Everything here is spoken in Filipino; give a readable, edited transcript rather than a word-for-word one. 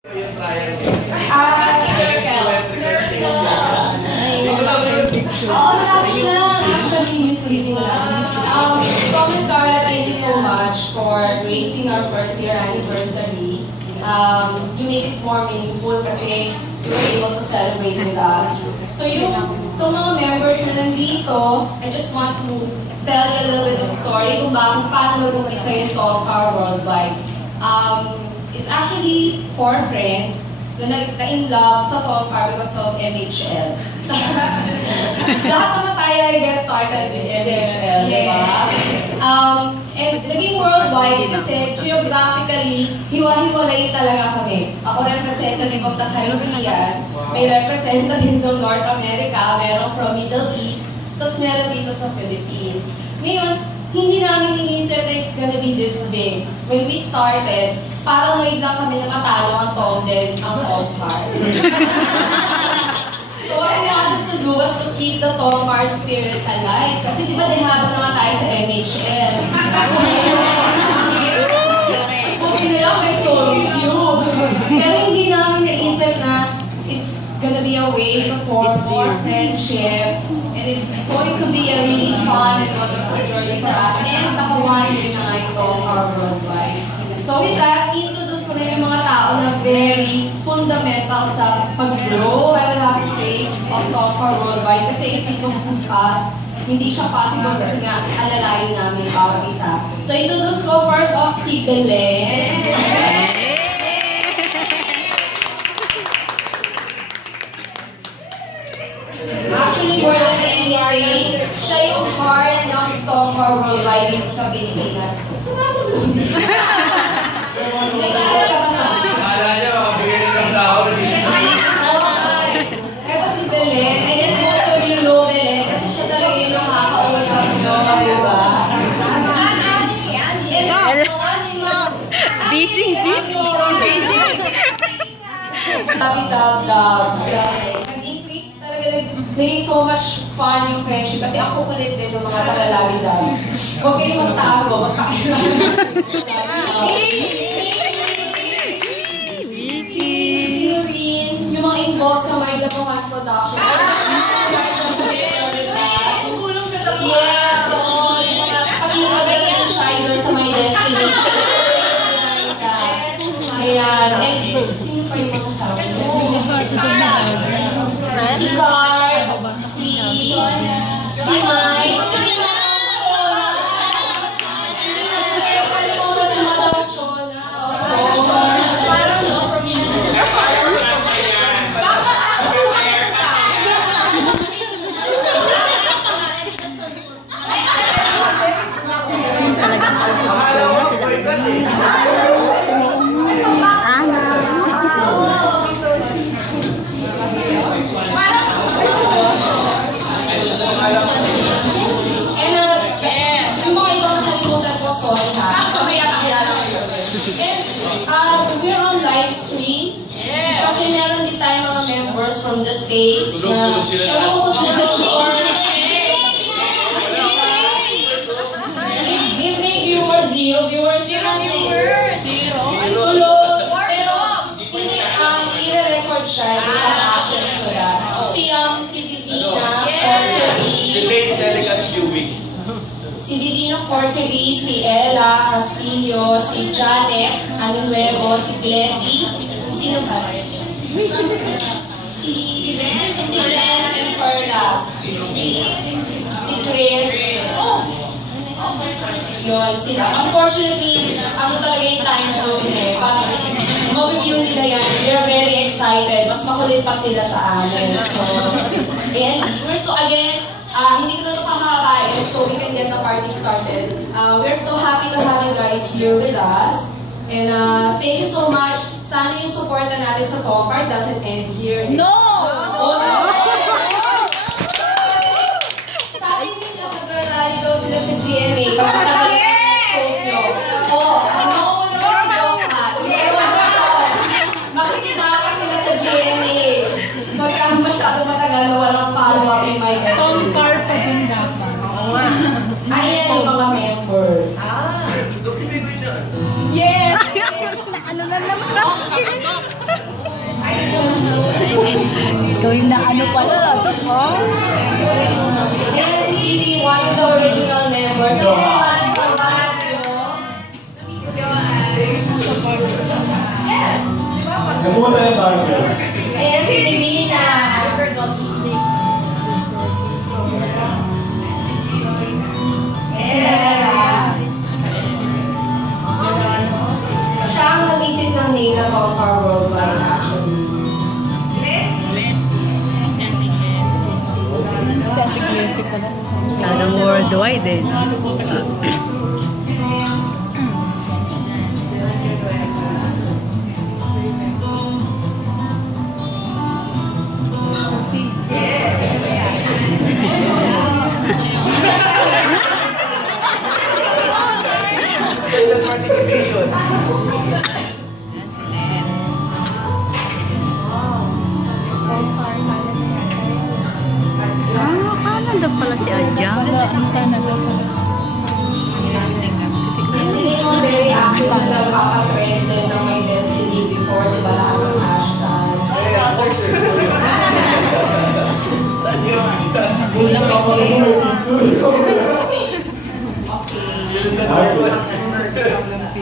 Malapit lang. Actually, misleading lang. Comment Carla, thank you so much for gracing our first year anniversary. You made it more meaningful kasi you were able to celebrate with us. So itong mga members na nandito, I just want to tell you a little bit of story kung paano nag-umpisa yung Tongkar Worldwide. It's actually 4 friends na nagka-in love sa Tongkar because of MHL. Lahat naman tayo, I guess, started with MHL, di ba? And naging worldwide kasi geographically, hiwa-hiwalay talaga kami. Ako representative of the Caribbean, may representative ng North America, meron from Middle East, tapos meron dito sa Philippines. Ngayon, hindi namin inisip na it's gonna be this big. When we started, parang ngayon lang kami na matalo ang Tongden, ang Tongkar. So what I wanted to do was to keep the Tongkar spirit alive. Kasi di ba dehado naman tayo sa MHL? Buti nila may souls yun. Pero hindi namin naisip na it's gonna be a way to form more friendships. And it's going to be a really fun and wonderful journey for us. And nakawan din na yung Tongkar Worldwide. So with that, introduce ko na yung mga tao na very fundamental sa pag-grow, I would have to say, of Tongkar Worldwide. Kasi if it was just us, hindi siya possible kasi nga alalayin namin bawat isa. So introduce ko first off si Belen. Actually, more than anything, siya yung heart ng Tongkar Worldwide dito sa Pilipinas. Sumama doon. Nag-aaral ka ba sa akin? Akala niya, makabigyan ng tao na dito. Okay. Ito si Belen. I think most of you know Belen kasi siya talaga yung nakakausap nyo, di ba? Busy. Tabi-tab-labs. Nag-increase talaga, may so much fun yung friendship kasi ang kukulit din ng mga tabi-labs. Huwag kayong magtago, magpakilala. Si Noreen, yung mga involved sa My Dapungan Productions. Guys, I'm familiar with that. Yes, oo. Yung mga pag-iwagay ng Shiner sa My Destiny. Ayan. And sino pa yung mga kasama? Si Card, si Mike, si Chona. Hindi na po kayo kalimutan si Madam Chona. Of course. Parang no from you. Talagang Yung mga ibang nakalimutan ko, sorry ha. Mamaya pakilala ko yun. And we're on live stream. Kasi meron din tayo mga members from the States na ewan ko kung if may viewers, 0 viewers na tulog. Pero i-record siya, you have access to that. Si Divina, Delayed telecast viewing. si Divina Fortery, si Ella Castillo, si Janet Anuevo, si Glessy, sino ba? Si Len and Perlas, si Chris, yun sila. Unfortunately, ano talaga yung time zone eh. Pag mabibigyan nila yan, they're very excited. Mas makulit pa sila sa amin. So, and so again, hindi ko na ito pahabain so we can get the party started. We're so happy to have you guys here with us. And thank you so much. Sana yung supporta natin sa Tongkar doesn't end here. No! Oh, no! Sabi nila, mag-rally daw sila sa GMA. Pag matagal yung scope nyo. Oh, mauna daw si Dongkat. Pero doon, makikimaka sila sa GMA. Pagka masyado matagal na walang follow-up in my destiny. Tongkar pa din dapat. Oo nga. Ayan yung mga members. Yes! Ano na naman? Ano pala? Ito po? And si Bibi, one of the original members. So, one from Baguio. Namuha tayo tayo. Ayan si Divina. Siya ang nag-isip ng Nega Compar Worldwide actually. Sa Tiglesia pala. Parang worldwide eh. Special participation. Canada pala si Adja. Ang Canada pala. Yung sila yung very active na nagpapatrend din ng My Destiny before, di ba, lahat ng hashtags. Saan yun? Kung sa ako na may picture. Okay. Sinundan ako.